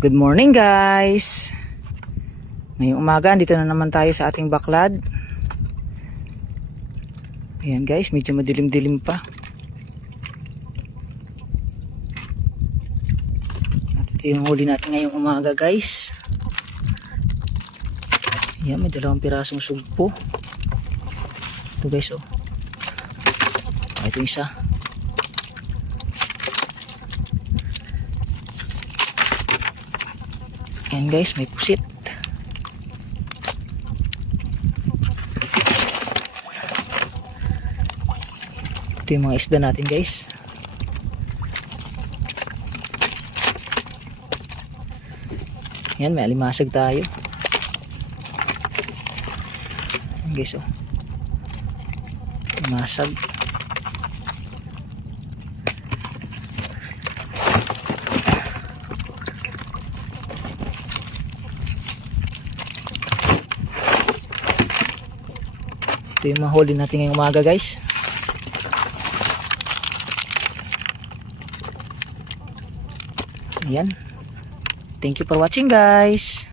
Good morning guys. Ngayong umaga dito na naman tayo sa ating baklad. Ayan guys, medyo madilim-dilim pa. At ito yung huli natin ngayong umaga guys. Ayan, may 2 pirasong sugpo. Ito guys oh. Ito yung isa. Ayan guys, may pusit. Ito yung mga isda natin guys. Ayan, may alimasag tayo. Ayan guys oh. Alimasag. Ito yung mahuli natin ngayong umaga guys. Ayan. Thank you for watching guys.